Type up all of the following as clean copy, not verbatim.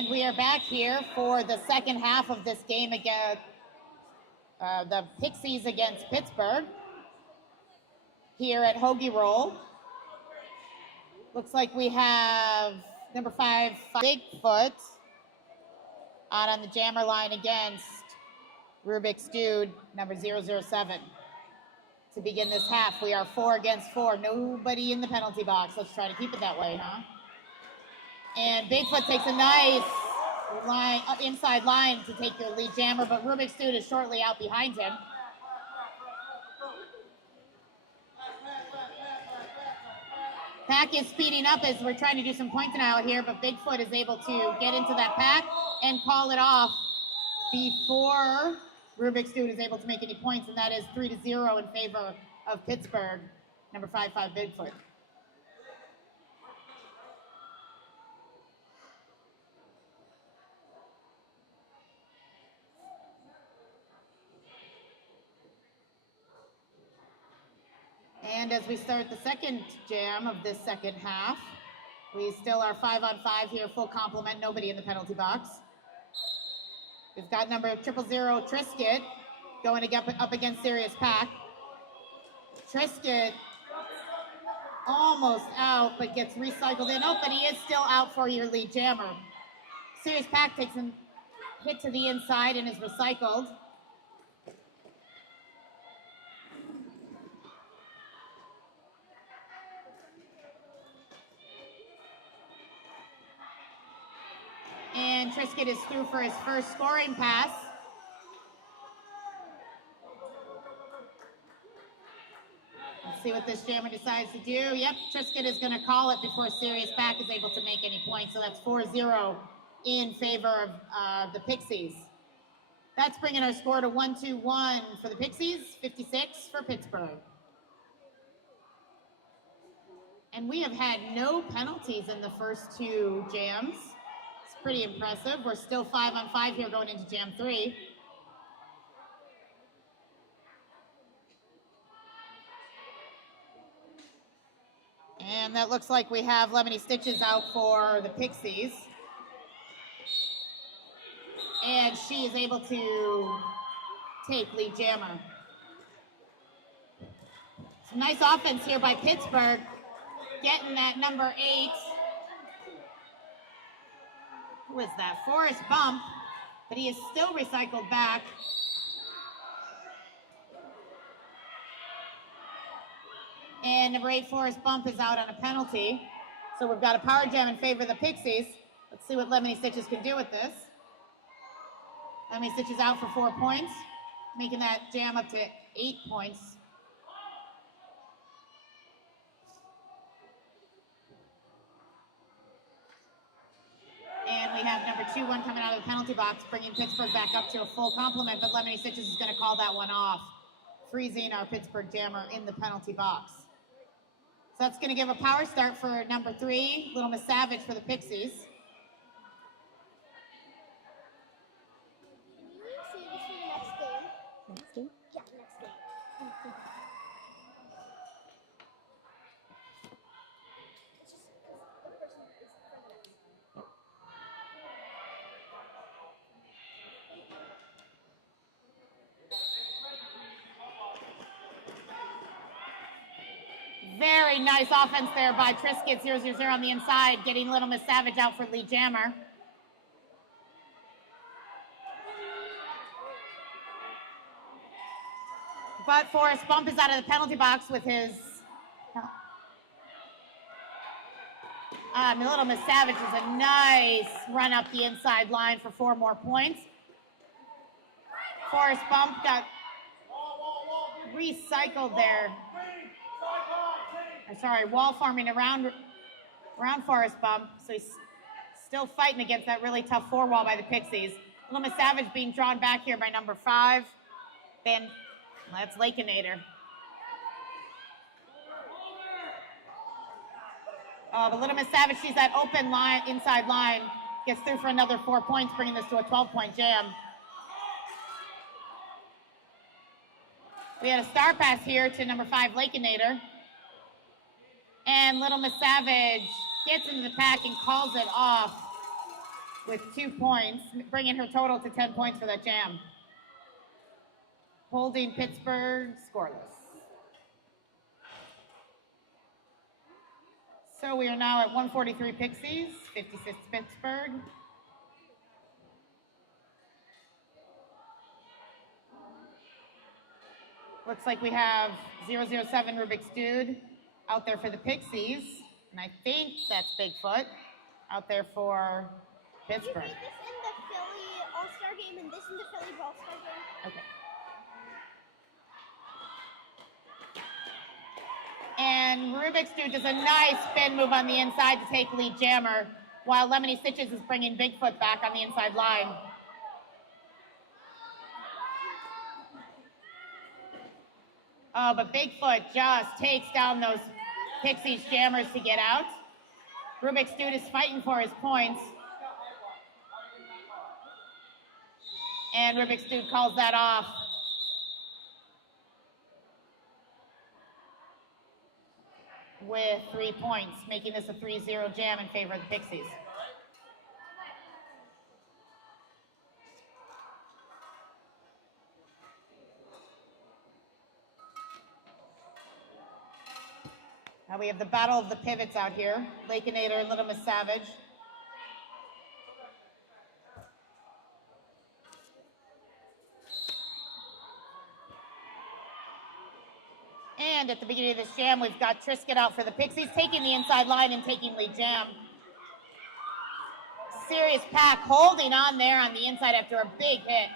And we are back here for the second half of this game against the Pixies against Pittsburgh here at Hoagie Roll. Looks like we have number 5, Bigfoot, out on the jammer line against Rubik's Dude, number 007. To begin this half, we are 4 against 4. Nobody in the penalty box. Let's try to keep it that way, huh? And Bigfoot takes a nice line, inside line to take your lead jammer, but Rubik's Dude is shortly out behind him. Pack is speeding up as we're trying to do some pointing out here, but Bigfoot is able to get into that pack and call it off before Rubik's Dude is able to make any points, and that is 3-0 in favor of Pittsburgh, number 5 Bigfoot. And as we start the second jam of this second half, we still are 5-on-5 here, full complement, nobody in the penalty box. We've got number 000 Trisket going up against Serious Pack. Trisket almost out, but gets recycled in. Oh, but he is still out for your lead jammer. Serious Pack takes a hit to the inside and is recycled. And Trisket is through for his first scoring pass. Let's see what this jammer decides to do. Yep, Trisket is going to call it before Serious Pack is able to make any points. So that's 4-0 in favor of the Pixies. That's bringing our score to 1-2-1 for the Pixies, 56 for Pittsburgh. And we have had no penalties in the first 2 jams. Pretty impressive. We're still 5-on-5 here going into Jam 3. And that looks like we have Lemony Stitches out for the Pixies. And she is able to take lead jammer. Some nice offense here by Pittsburgh, getting that number 8. Who is that? Forrest Bump, but he is still recycled back. And number 8, Forrest Bump, is out on a penalty. So we've got a power jam in favor of the Pixies. Let's see what Lemony Stitches can do with this. Lemony Stitches out for 4 points, making that jam up to 8 points. And we have number 2-1 coming out of the penalty box, bringing Pittsburgh back up to a full complement, but Lemony Stitches is going to call that one off, freezing our Pittsburgh jammer in the penalty box. So that's going to give a power start for number 3, Little Miss Savage, for the Pixies. Can you see this for the next game? Next game? Yeah, next game. Very nice offense there by Trisket, 0-0 on the inside, getting Little Miss Savage out for lead jammer. But Forrest Bump is out of the penalty box with his... Little Miss Savage is a nice run up the inside line for 4 more points. Forrest Bump got recycled there. Sorry, wall forming around Forrest Bump, so he's still fighting against that really tough 4 wall by the Pixies. Little Miss Savage being drawn back here by number 5. Then that's Lakeinator. But Little Miss Savage sees that open line, inside line, gets through for another 4 points, bringing this to a 12-point jam. We had a star pass here to number 5, Lakeinator. And Little Miss Savage gets into the pack and calls it off with 2 points, bringing her total to 10 points for that jam. Holding Pittsburgh scoreless. So we are now at 143 Pixies, 56 Pittsburgh. Looks like we have 007 Rubik's Dude out there for the Pixies. And I think that's Bigfoot out there for Pittsburgh. You played this in the Philly All-Star game and this in the Philly All-Star game? Okay. And Rubik's Dude does a nice spin move on the inside to take lead jammer, while Lemony Stitches is bringing Bigfoot back on the inside line. Oh, but Bigfoot just takes down those Pixies jammers to get out. Rubik's Dude is fighting for his points. And Rubik's Dude calls that off. With 3 points, making this a 3-0 jam in favor of the Pixies. Now we have the battle of the pivots out here. Lakeinator and Little Miss Savage. And at the beginning of this jam, we've got Trisket out for the Pixies, taking the inside line and taking lead jam. Serious Pack holding on there on the inside after a big hit,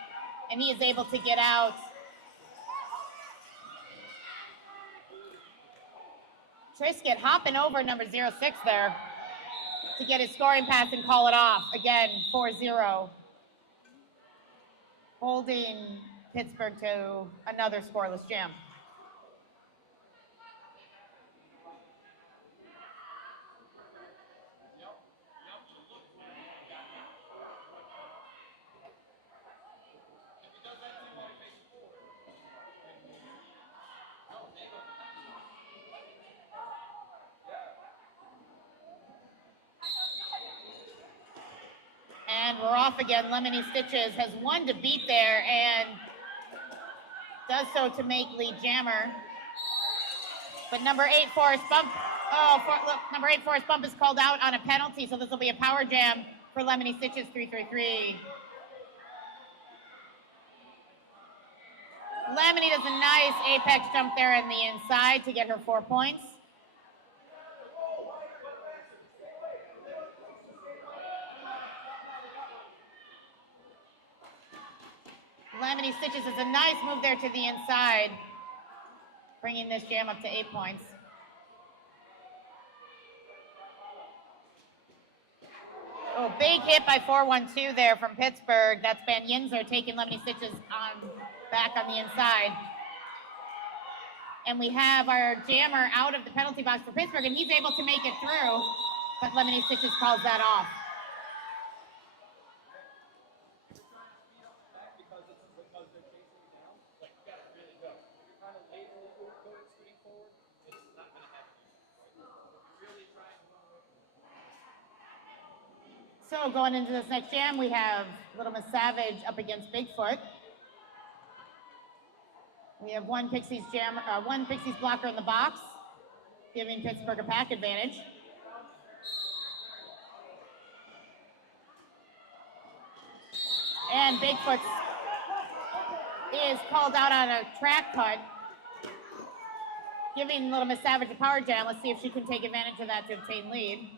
and he is able to get out. Trisket hopping over number 06 there to get his scoring pass and call it off. Again, 4-0. Holding Pittsburgh to another scoreless jam. And we're off again. Lemony Stitches has one to beat there and does so to make lead jammer. But number 8, Forrest Bump. Number 8, Forrest Bump is called out on a penalty, so this will be a power jam for Lemony Stitches, 3-3-3. Lemony does a nice apex jump there in the inside to get her 4 points. Lemony Stitches is a nice move there to the inside, bringing this jam up to 8 points. Oh, big hit by 4-1-2 there from Pittsburgh. That's Ben Yinzer taking Lemony Stitches back on the inside. And we have our jammer out of the penalty box for Pittsburgh, and he's able to make it through, but Lemony Stitches calls that off. So going into this next jam, we have Little Miss Savage up against Bigfoot. We have one Pixies blocker in the box, giving Pittsburgh a pack advantage. And Bigfoot is called out on a track cut, giving Little Miss Savage a power jam. Let's see if she can take advantage of that to obtain lead.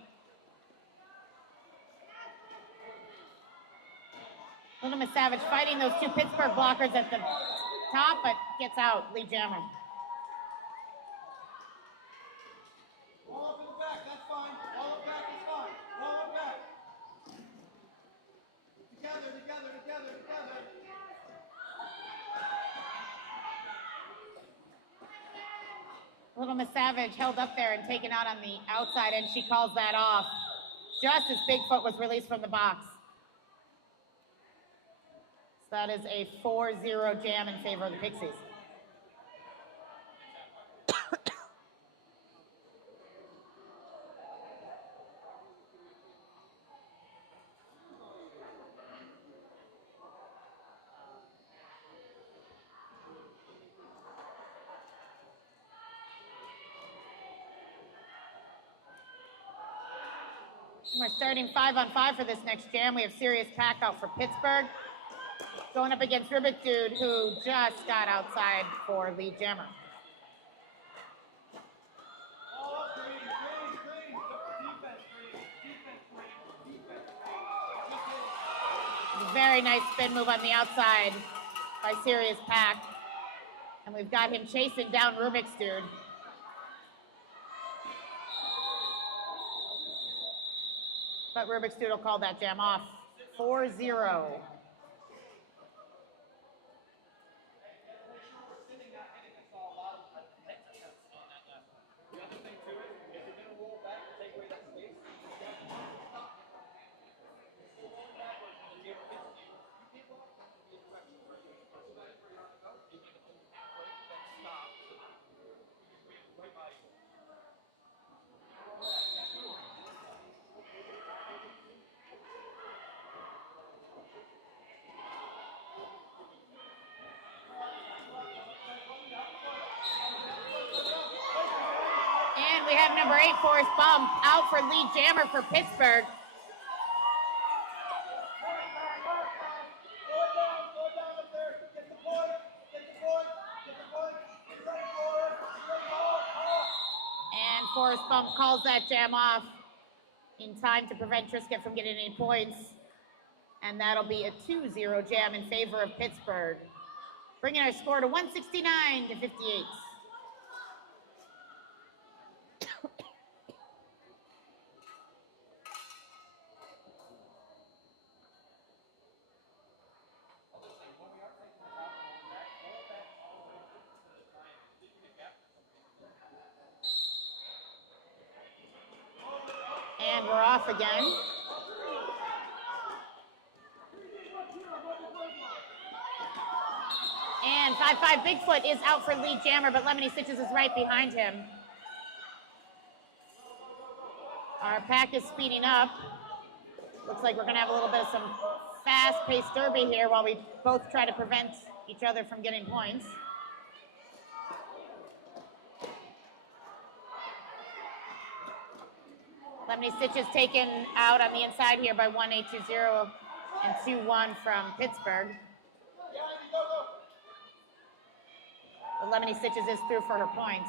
Little Miss Savage fighting those two Pittsburgh blockers at the top, but gets out, lead jammer. Wall up in the back, that's fine. Wall up back is fine. Wall up back. Together. Little Miss Savage held up there and taken out on the outside, and she calls that off just as Bigfoot was released from the box. So that is a 4-0 jam in favor of the Pixies. We're starting 5-on-5 for this next jam. We have Serious Pack out for Pittsburgh. Going up against Rubik Dude, who just got outside for lead jammer. Very nice spin move on the outside by Serious Pack. And we've got him chasing down Rubik's Dude. But Rubik's Dude will call that jam off. 4-0. We have number 8, Forrest Bump, out for lead jammer for Pittsburgh. And Forrest Bump calls that jam off in time to prevent Trisket from getting any points. And that'll be a 2-0 jam in favor of Pittsburgh, bringing our score to 169-58. And we're off again. And 5-5 Bigfoot is out for lead jammer, but Lemony Stitches is right behind him. Our pack is speeding up. Looks like we're going to have a little bit of some fast-paced derby here while we both try to prevent each other from getting points. Lemony Stitches taken out on the inside here by 1-8-2-0 and 2-1 from Pittsburgh. But Lemony Stitches is through for her points.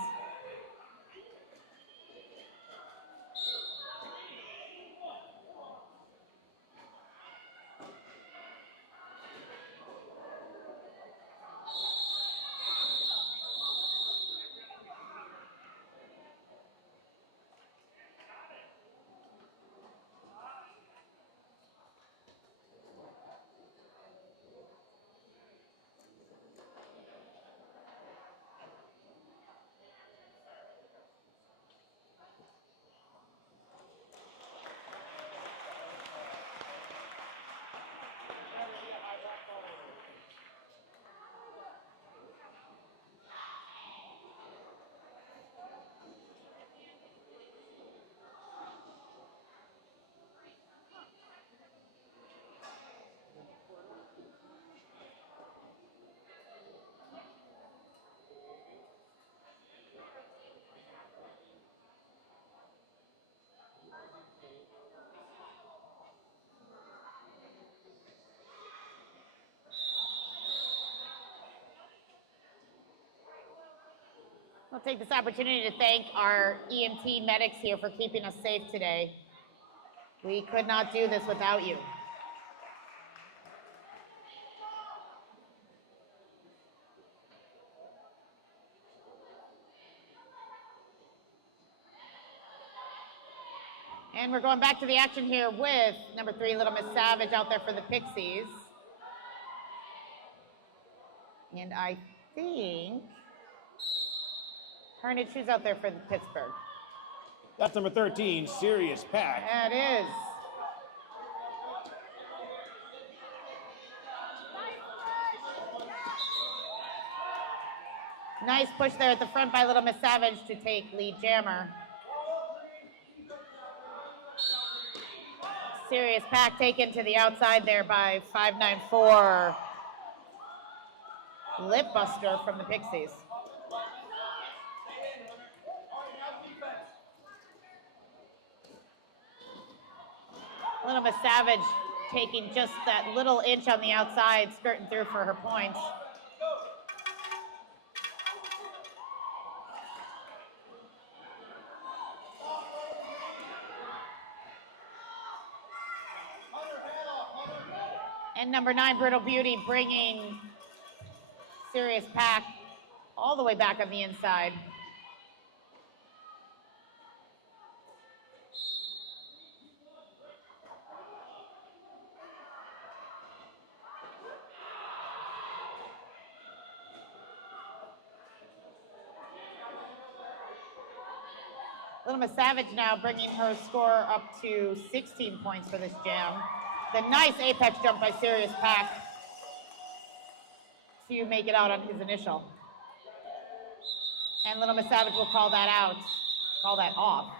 I'll take this opportunity to thank our EMT medics here for keeping us safe today. We could not do this without you. And we're going back to the action here with number 3, Little Miss Savage, out there for the Pixies. And I think Carnage, who's out there for the Pittsburgh? That's number 13, Serious Pack. That is. Nice push there at the front by Little Miss Savage to take lead jammer. Serious Pack taken to the outside there by 594 Lip Buster from the Pixies. Little Miss Savage taking just that little inch on the outside, skirting through for her points. And number 9, Brittle Beauty, bringing Serious Pack all the way back on the inside. Little Miss Savage now bringing her score up to 16 points for this jam. The nice apex jump by Serious Pack to make it out on his initial. And Little Miss Savage will call that out, call that off.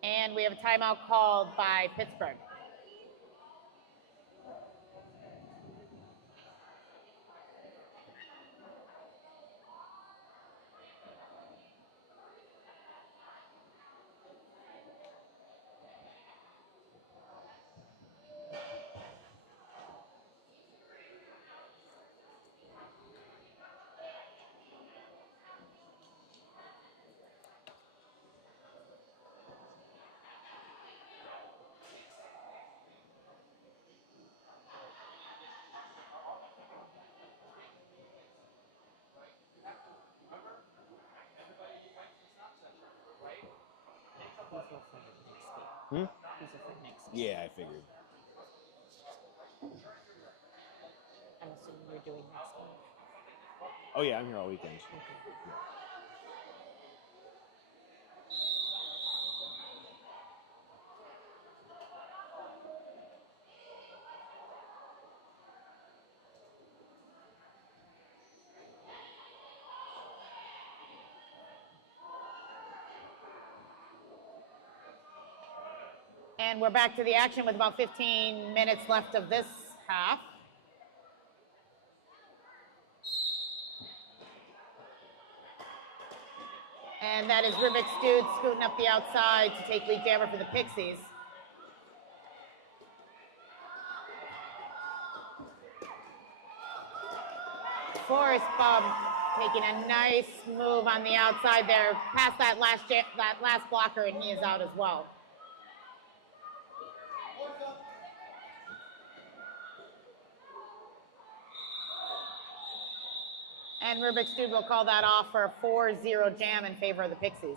And we have a timeout called by Pittsburgh. Yeah, I figured. I'm assuming you're doing next game. Oh yeah, I'm here all weekend. And we're back to the action with about 15 minutes left of this half. And that is Rubik's Dude scooting up the outside to take lead jammer for the Pixies. Forrest Bump taking a nice move on the outside there, past that last blocker, and he is out as well. And Rubik's Dude will call that off for a 4-0 jam in favor of the Pixies.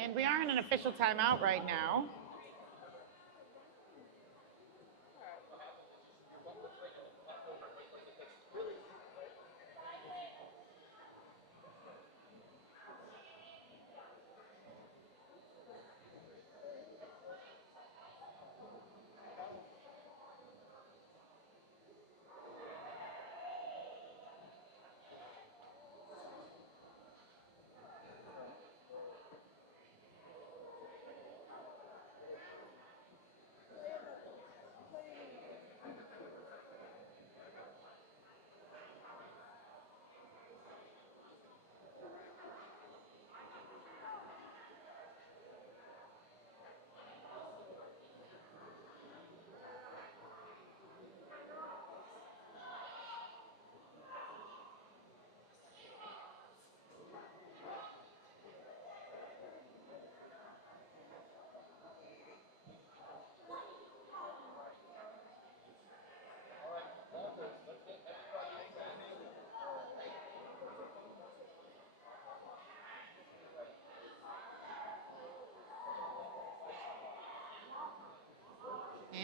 And we are in an official timeout right now.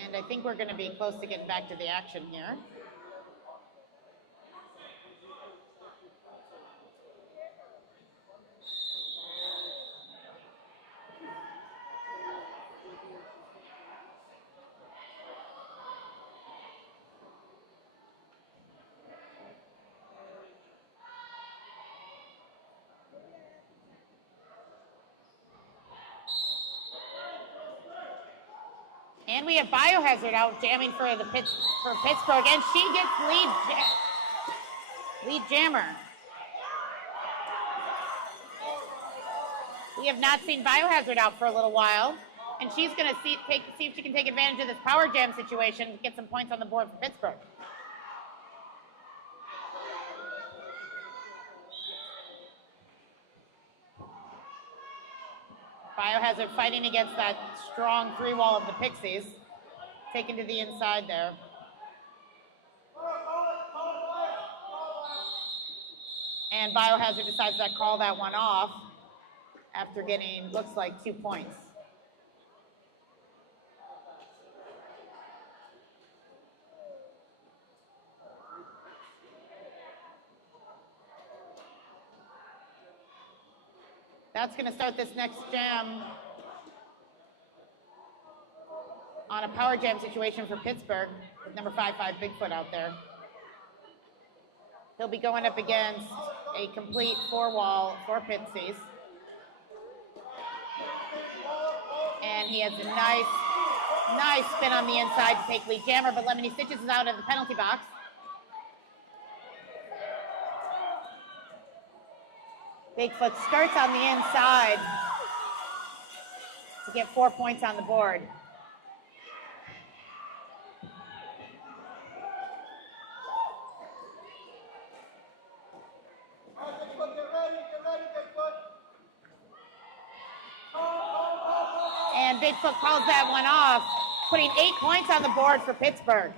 And I think we're going to be close to getting back to the action here. And we have Biohazard out jamming for Pittsburgh, and she gets lead jammer. We have not seen Biohazard out for a little while, and she's going to see if she can take advantage of this power jam situation and get some points on the board for Pittsburgh. Biohazard fighting against that strong three wall of the Pixies. Taken to the inside there. And Biohazard decides to call that one off after getting, looks like, 2 points. That's going to start this next jam on a power jam situation for Pittsburgh with number 5-5 Bigfoot out there. He'll be going up against a complete four-wall for Pixies. And he has a nice spin on the inside to take lead jammer, but Lemony Stitches is out of the penalty box. Bigfoot skirts on the inside to get 4 points on the board. And Bigfoot calls that one off, putting 8 points on the board for Pittsburgh.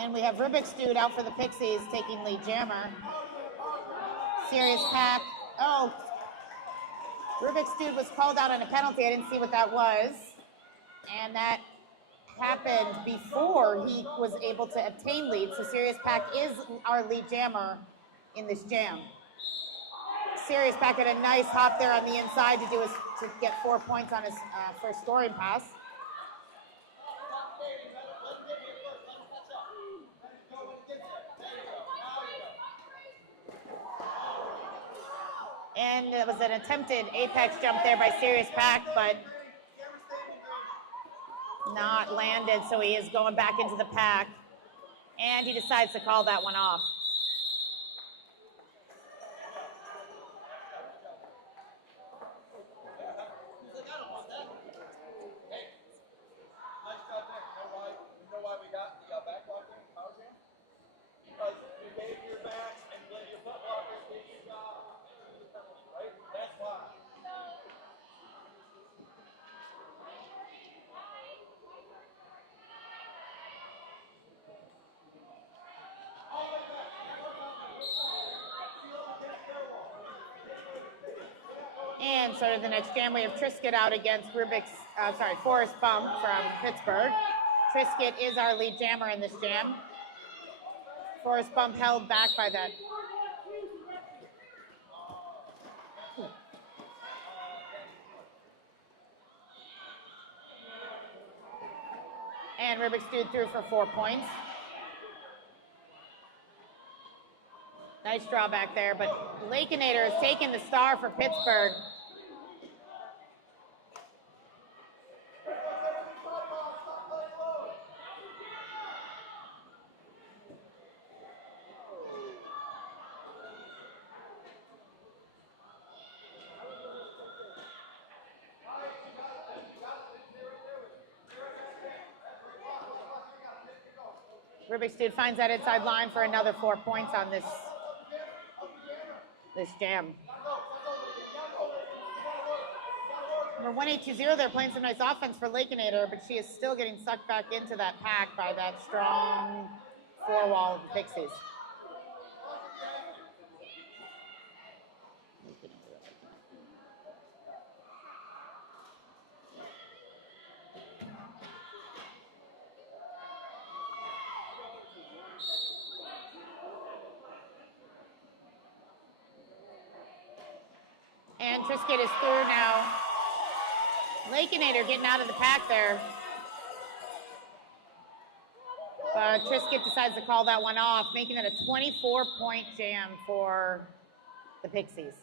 And we have Rubik's Dude out for the Pixies, taking lead jammer. Serious pack. Oh, Rubik's Dude was called out on a penalty. I didn't see what that was. And that happened before he was able to obtain lead. So Serious Pack is our lead jammer in this jam. Serious Pack had a nice hop there on the inside to get 4 points on his first scoring pass. And it was an attempted apex jump there by Serious Pack, but not landed, so he is going back into the pack. And he decides to call that one off. And so to the next jam, we have Trisket out against Forrest Bump from Pittsburgh. Trisket is our lead jammer in this jam. Forrest Bump held back by that. And Rubik's Dude threw for 4 points. Nice drawback there, but Lakeinator has taken the star for Pittsburgh. Rubik's Dude finds that inside line for another 4 points on this jam. Number 1820, they're playing some nice offense for Lakeinator, but she is still getting sucked back into that pack by that strong four wall of the Pixies. And Triscuit is through now. Lakeinator getting out of the pack there. Triscuit decides to call that one off, making it a 24-point jam for the Pixies.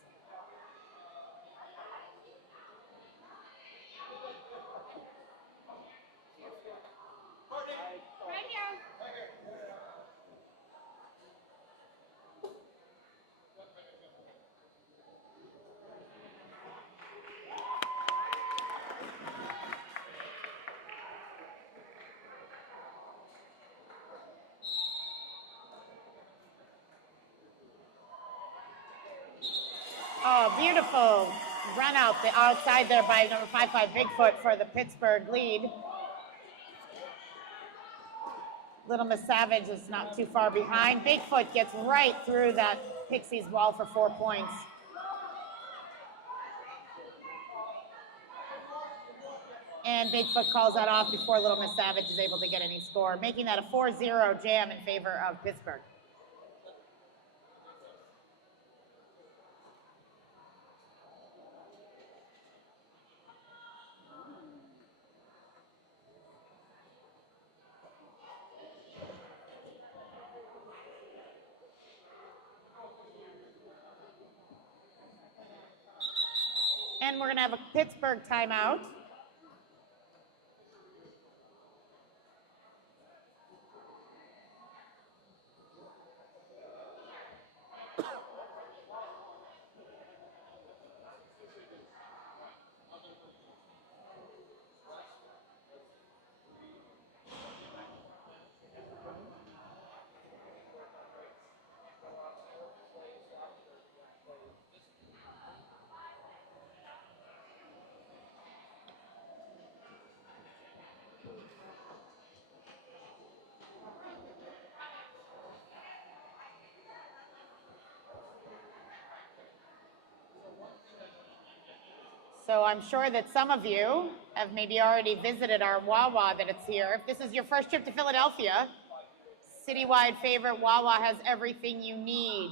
Oh, beautiful run out the outside there by number 55 Bigfoot for the Pittsburgh lead. Little Miss Savage is not too far behind. Bigfoot gets right through that Pixies wall for 4 points. And Bigfoot calls that off before Little Miss Savage is able to get any score, making that a 4-0 jam in favor of Pittsburgh. And we're going to have a Pittsburgh timeout. So I'm sure that some of you have maybe already visited our Wawa that it's here. If this is your first trip to Philadelphia, citywide favorite Wawa has everything you need.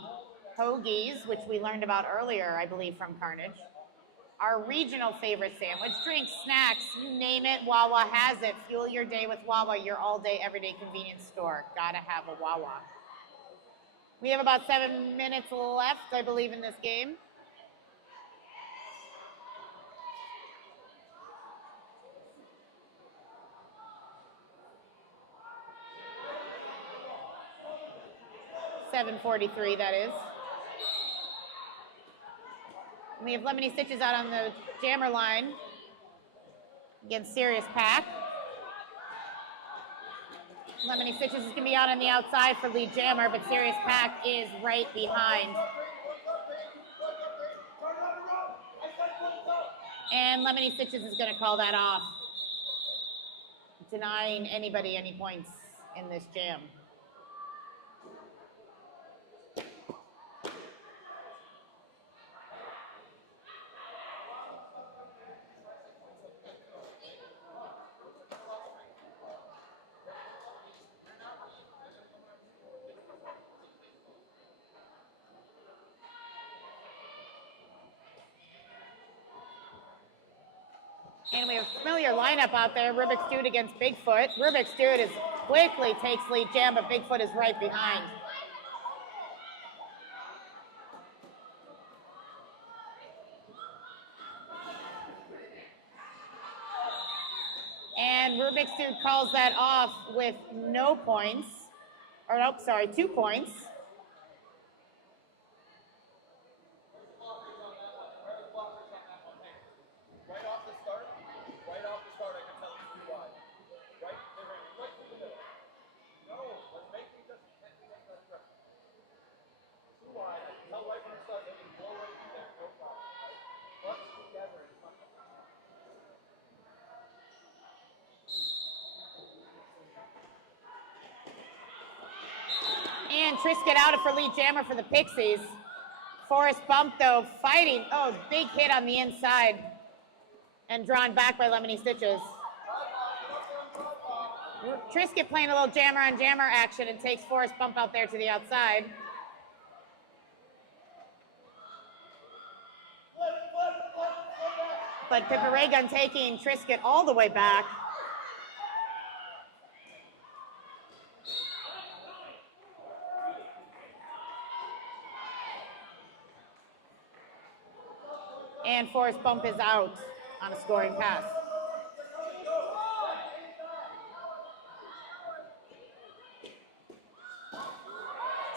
Hoagies, which we learned about earlier, I believe, from Carnage. Our regional favorite sandwich, drinks, snacks, you name it, Wawa has it. Fuel your day with Wawa, your all-day, everyday convenience store. Gotta have a Wawa. We have about 7 minutes left, I believe, in this game. $7:43, that is. We have Lemony Stitches out on the jammer line against Sirius Pack. Lemony Stitches is going to be out on the outside for lead jammer, but Sirius Pack is right behind. And Lemony Stitches is going to call that off, denying anybody any points in this jam. And we have a familiar lineup out there, Rubik's Dude against Bigfoot. Rubik's Dude is quickly takes lead jam, but Bigfoot is right behind. And Rubik's Dude calls that off with no points. Or nope, sorry, 2 points. And Trisket out for lead jammer for the Pixies. Forrest Bump, though, fighting. Oh, big hit on the inside. And drawn back by Lemony Stitches. Trisket playing a little jammer on jammer action and takes Forrest Bump out there to the outside. But Pippa Raygun taking Trisket all the way back. And Forrest Bump is out on a scoring pass.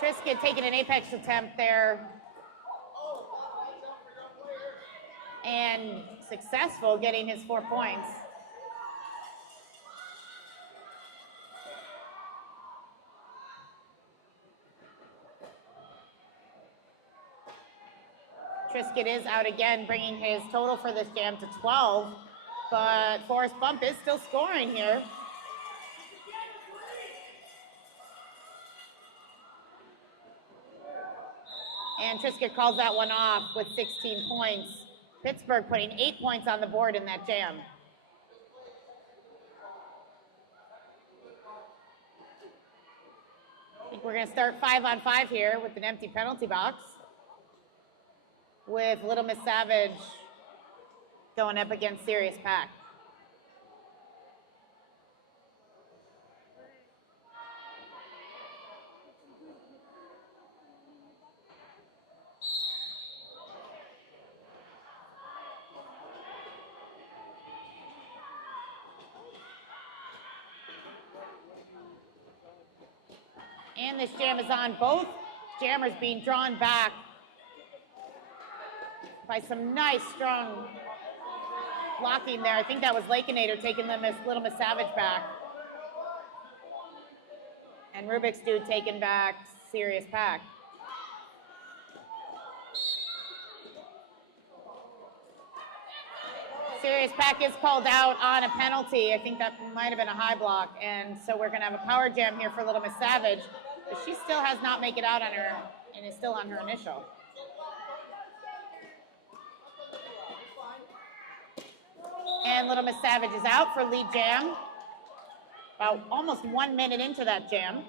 Trisket taking an apex attempt there. And successful getting his 4 points. Trisket is out again, bringing his total for this jam to 12, but Forrest Bump is still scoring here. And Trisket calls that one off with 16 points. Pittsburgh putting 8 points on the board in that jam. I think we're going to start 5-on-5 here with an empty penalty box, with Little Miss Savage going up against Serious Pack. And this jam is on. Both jammers being drawn back by some nice, strong blocking there. I think that was Lakeinator taking Little Miss Savage back. And Rubik's Dude taking back Serious Pack. Serious Pack is called out on a penalty. I think that might have been a high block. And so we're going to have a power jam here for Little Miss Savage. But she still has not made it out on her and is still on her initial. And Little Miss Savage is out for lead jam. About almost 1 minute into that jam.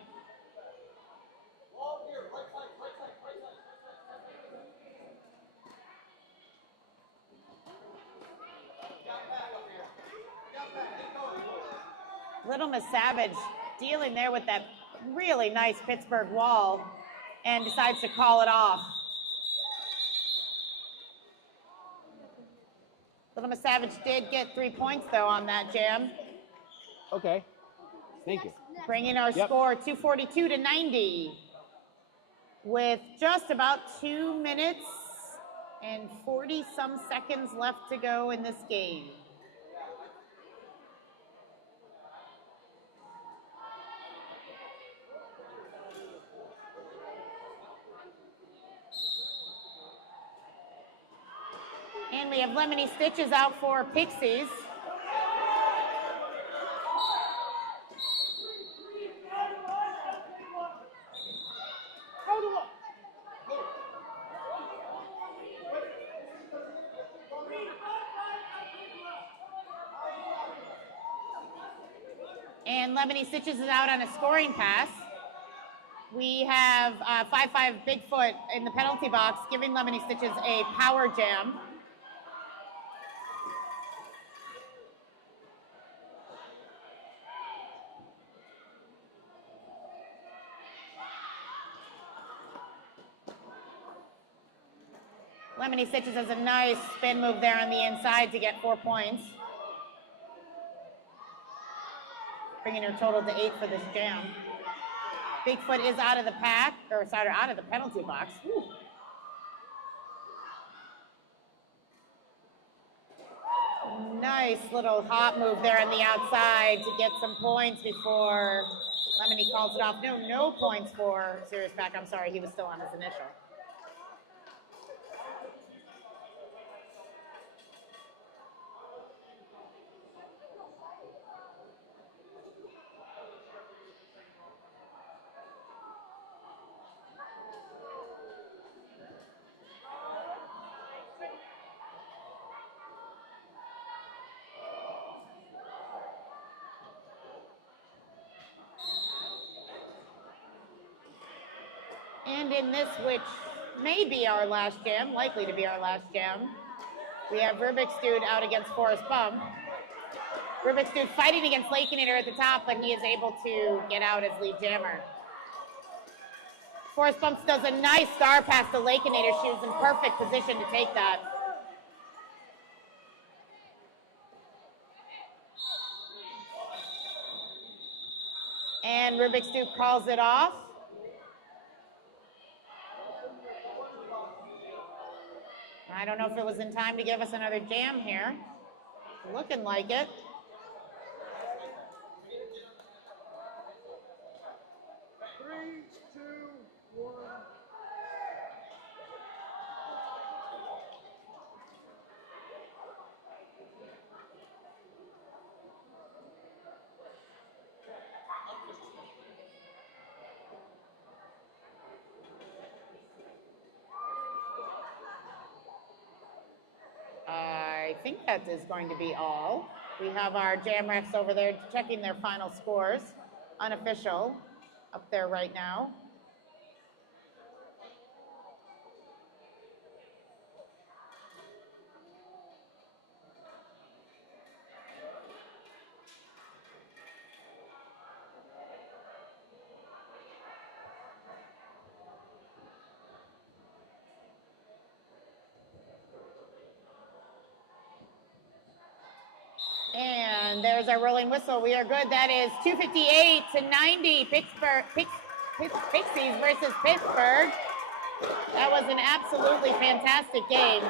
Little Miss Savage dealing there with that really nice Pittsburgh wall and decides to call it off. Little Miss Savage did get 3 points, though, on that jam. Okay. Thank you. Bringing our score 242 to 90 with just about 2 minutes and 40-some seconds left to go in this game. And we have Lemony Stitches out for Pixies. And Lemony Stitches is out on a scoring pass. We have 5-5 Bigfoot in the penalty box, giving Lemony Stitches a power jam. Lemony Stitches has a nice spin move there on the inside to get 4 points. Bringing her total to 8 for this jam. Bigfoot is out of the pack, or sorry, out of the penalty box. Whew. Nice little hop move there on the outside to get some points before Lemony calls it off. No points for Serious Pack. I'm sorry, he was still on his initial. And in this, which may be our last jam, likely to be our last jam, we have Rubik's Dude out against Forrest Bump. Rubik's Dude fighting against Lakeinator at the top, but he is able to get out as lead jammer. Forrest Bumps does a nice star pass to Lakeinator. She was in perfect position to take that. And Rubik's Dude calls it off. I don't know if it was in time to give us another jam here. Looking like it. I think that is going to be all. We have our jam refs over there checking their final scores, unofficial, up there right now. And there's our rolling whistle. We are good. That is 258-90. Pixies versus Pittsburgh. That was an absolutely fantastic game.